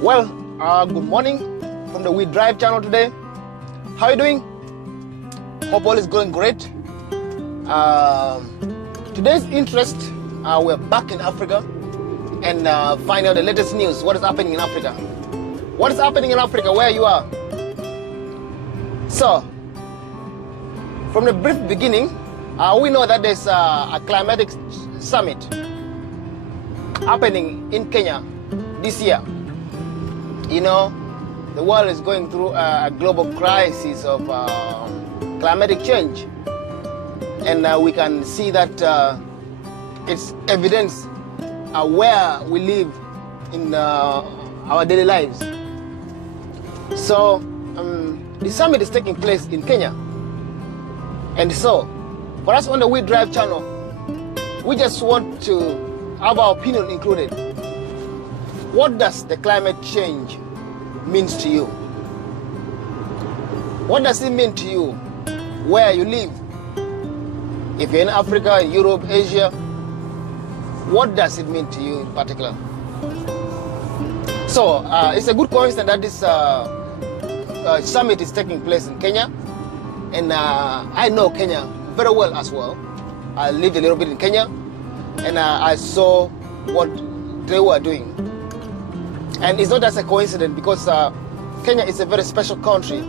Well, good morning from the We Drive channel today. How are you doing? Hope all is going great. Today's interest, we're back in Africa and find out the latest news. What is happening in Africa? What is happening in Africa where you are? So, from the brief beginning, we know that there's a climatic summit happening in Kenya this year. You know, the world is going through a global crisis of climatic change. And we can see that it's evidence where we live in our daily lives. So, the summit is taking place in Kenya. And so, for us on the We Drive channel, we just want to have our opinion included. What does the climate change means to you? What does it mean to you where you live? If you're in Africa, Europe, Asia, what does it mean to you in particular? So it's a good coincidence that this summit is taking place in Kenya. And I know Kenya very well as well. I lived a little bit in Kenya and I saw what they were doing. And it's not just a coincidence because Kenya is a very special country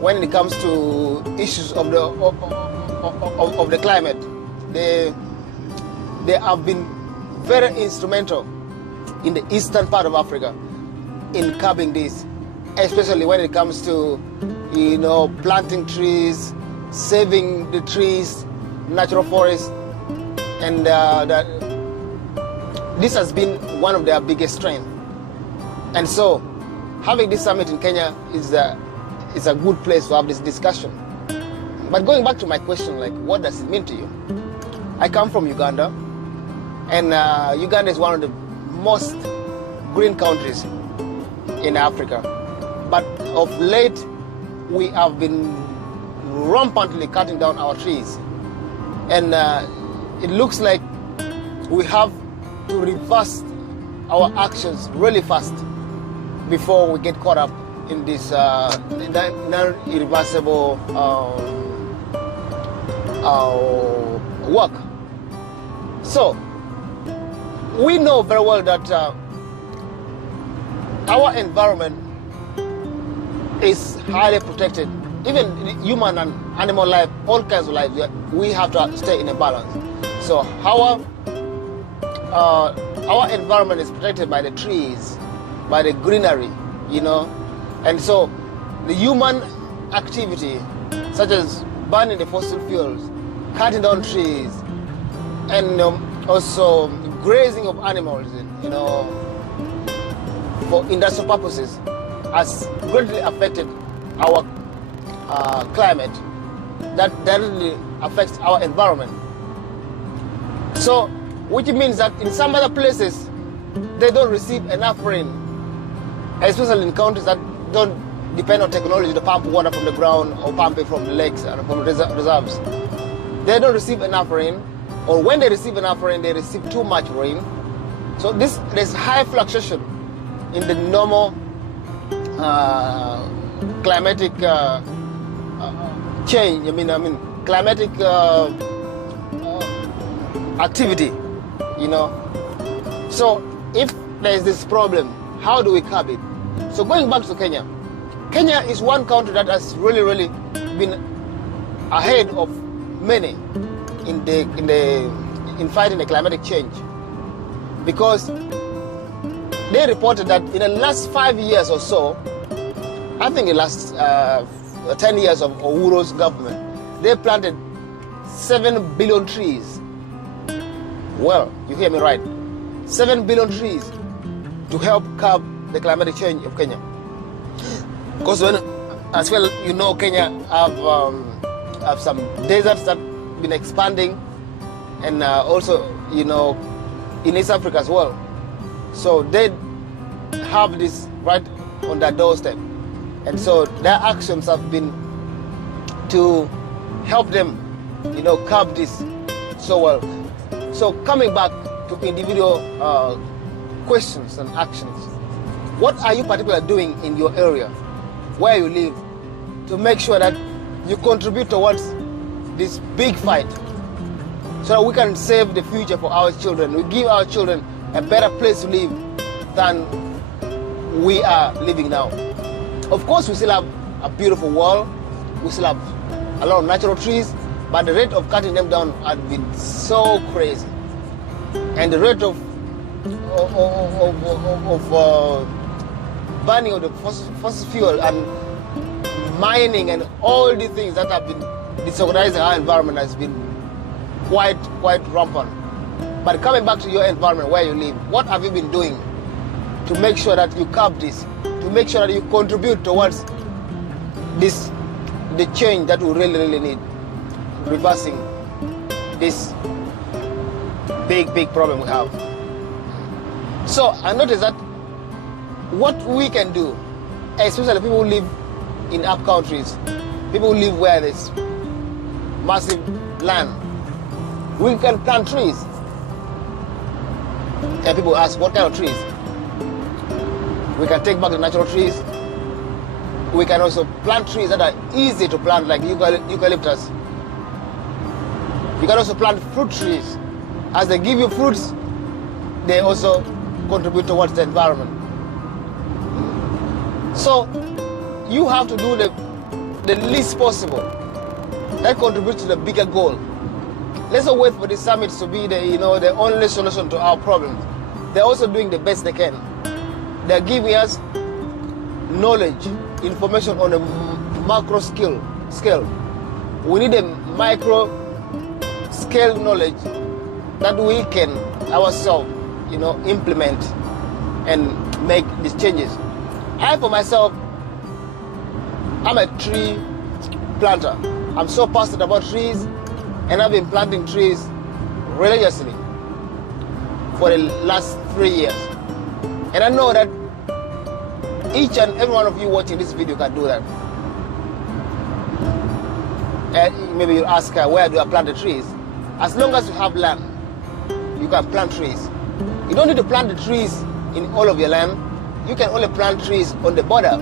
when it comes to issues of the climate. They have been very instrumental in the eastern part of Africa in curbing this, especially when it comes to, you know, planting trees, saving the trees, natural forests, and this has been one of their biggest strengths. And so, having this summit in Kenya is a good place to have this discussion. But going back to my question, like, what does it mean to you? I come from Uganda, and Uganda is one of the most green countries in Africa. But of late, we have been rampantly cutting down our trees. And it looks like we have to reverse our actions really fast before we get caught up in this irreversible work. So, we know very well that our environment is highly protected. Even human and animal life, all kinds of life, we have to stay in a balance. So our environment is protected by the trees, by the greenery, you know. And so the human activity, such as burning the fossil fuels, cutting down trees, and also grazing of animals, you know, for industrial purposes, has greatly affected our climate. That directly affects our environment. So, which means that in some other places, they don't receive enough rain, especially in countries that don't depend on technology to pump water from the ground or pump it from the lakes and from reserves. They don't receive enough rain, or when they receive enough rain, they receive too much rain. So there's high fluctuation in the normal climatic change. I mean climatic activity, you know. So if there's this problem, how do we curb it? So going back to Kenya, Kenya is one country that has really been ahead of many in fighting the climatic change, because they reported that in the last 5 years or so, I think the last 10 years of Ouro's government, they planted 7 billion trees. Well, you hear me right, 7 billion trees to help curb the climatic change of Kenya. Because as well, you know, Kenya have some deserts that have been expanding, and also, you know, in East Africa as well. So they have this right on their doorstep. And so their actions have been to help them, you know, curb this so well. So coming back to individual questions and actions, What are you particularly doing in your area, where you live, to make sure that you contribute towards this big fight, so that we can save the future for our children? We give our children a better place to live than we are living now. Of course, we still have a beautiful world. We still have a lot of natural trees, but the rate of cutting them down has been so crazy. And the rate of burning of the fossil fuel and mining and all the things that have been disorganizing our environment has been quite rampant. But coming back to your environment where you live, what have you been doing to make sure that you curb this, to make sure that you contribute towards this, the change that we really need, reversing this big problem we have? So I noticed that what we can do, especially people who live in up countries, people who live where there's massive land, we can plant trees. And people ask, what kind of trees? We can take back the natural trees. We can also plant trees that are easy to plant, like eucalyptus. You can also plant fruit trees. As they give you fruits, they also contribute towards the environment. So you have to do the least possible that contributes to the bigger goal. Let's not wait for the summits to be the only solution to our problems. They're also doing the best they can. They're giving us knowledge, information on a macro scale. We need a micro scale knowledge that we can ourselves, implement and make these changes. I, for myself, I'm a tree planter. I'm so passionate about trees, and I've been planting trees religiously for the last 3 years. And I know that each and every one of you watching this video can do that. And maybe you'll ask, where do I plant the trees? As long as you have land, you can plant trees. You don't need to plant the trees in all of your land. You can only plant trees on the border.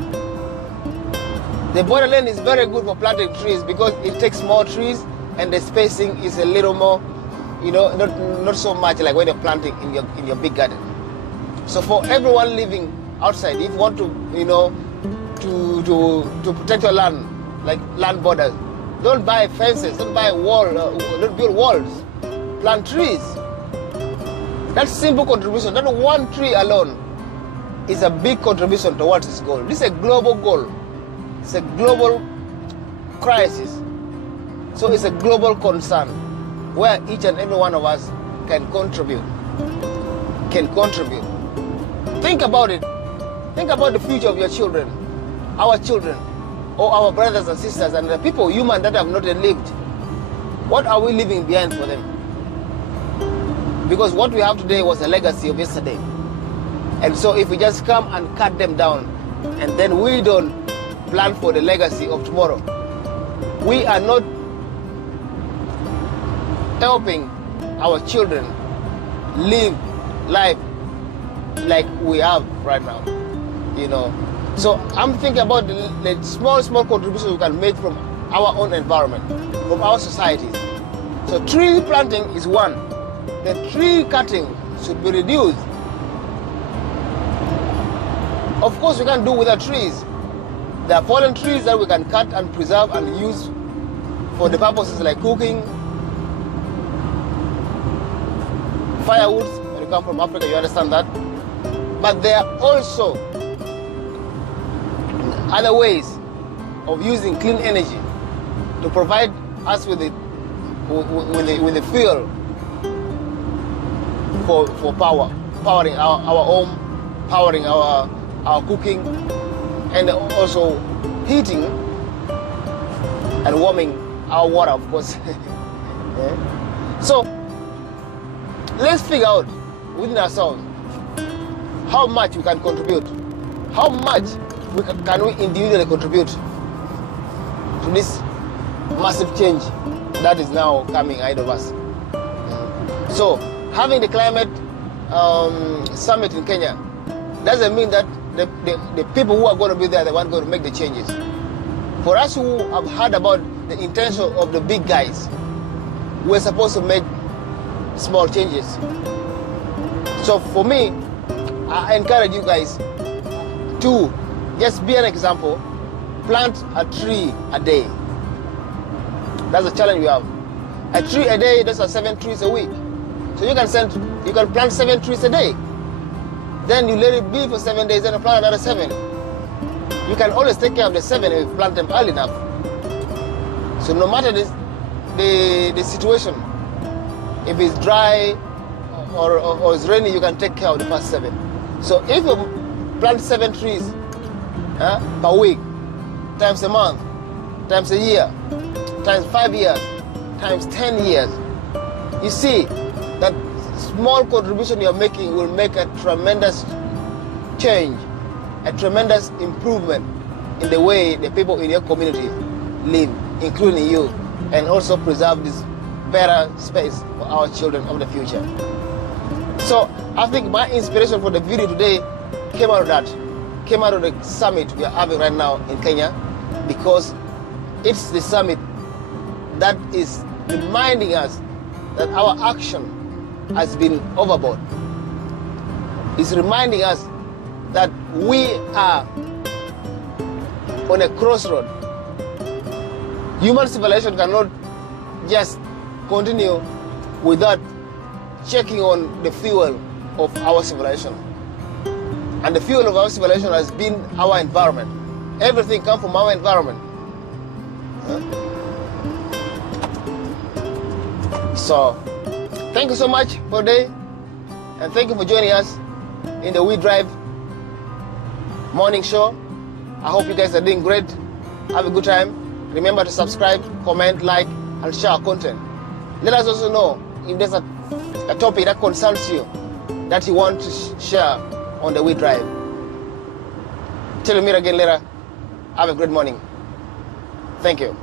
The borderland is very good for planting trees because it takes more trees and the spacing is a little more, not so much like when you're planting in your big garden. So for everyone living outside, if you want to, to protect your land, like land borders, don't buy fences, don't buy don't build walls, plant trees. That simple contribution, that one tree alone, is a big contribution towards this goal. This is a global goal. It's a global crisis. So it's a global concern where each and every one of us can contribute. Think about it. Think about the future of your children, or our brothers and sisters, and the people, human, that have not yet lived. What are we leaving behind for them? Because what we have today was a legacy of yesterday. And so if we just come and cut them down, and then we don't plan for the legacy of tomorrow, we are not helping our children live life like we have right now, So I'm thinking about the small contributions we can make from our own environment, from our societies. So tree planting is one. The tree cutting should be reduced. Of course, we can't do without trees. There are fallen trees that we can cut and preserve and use for the purposes like cooking, firewoods. When you come from Africa, you understand that. But there are also other ways of using clean energy to provide us with the fuel for powering our home, powering our cooking, and also heating and warming our water, of course. Yeah. So let's figure out within ourselves how much we can contribute, how much can we individually contribute to this massive change that is now coming ahead of us. So having the climate summit in Kenya doesn't mean that the people who are going to be there, the ones going to make the changes. For us who have heard about the intention of the big guys, we're supposed to make small changes. So for me, I encourage you guys to just be an example. Plant a tree a day. That's the challenge we have. A tree a day, those are 7 trees a week. So you can plant 7 trees a day. Then you let it be for 7 days, then you plant another 7. You can always take care of the 7 if you plant them early enough. So no matter the situation, if it's dry or it's rainy, you can take care of the first 7. So if you plant 7 trees per week, times a month, times a year, times 5 years, times 10 years, you see that small contribution you're making will make a tremendous change, a tremendous improvement in the way the people in your community live, including you, and also preserve this better space for our children of the future. So I think my inspiration for the video today came out of that, came out of the summit we are having right now in Kenya, because it's the summit that is reminding us that our action has been overboard. It's reminding us that we are on a crossroad. Human civilization cannot just continue without checking on the fuel of our civilization. And the fuel of our civilization has been our environment. Everything comes from our environment. So, thank you so much for today, and thank you for joining us in the We Drive morning show. I hope you guys are doing great. Have a good time. Remember to subscribe, comment, like, and share our content. Let us also know if there's a topic that concerns you that you want to share on the We Drive. Till we meet again later, have a great morning. Thank you.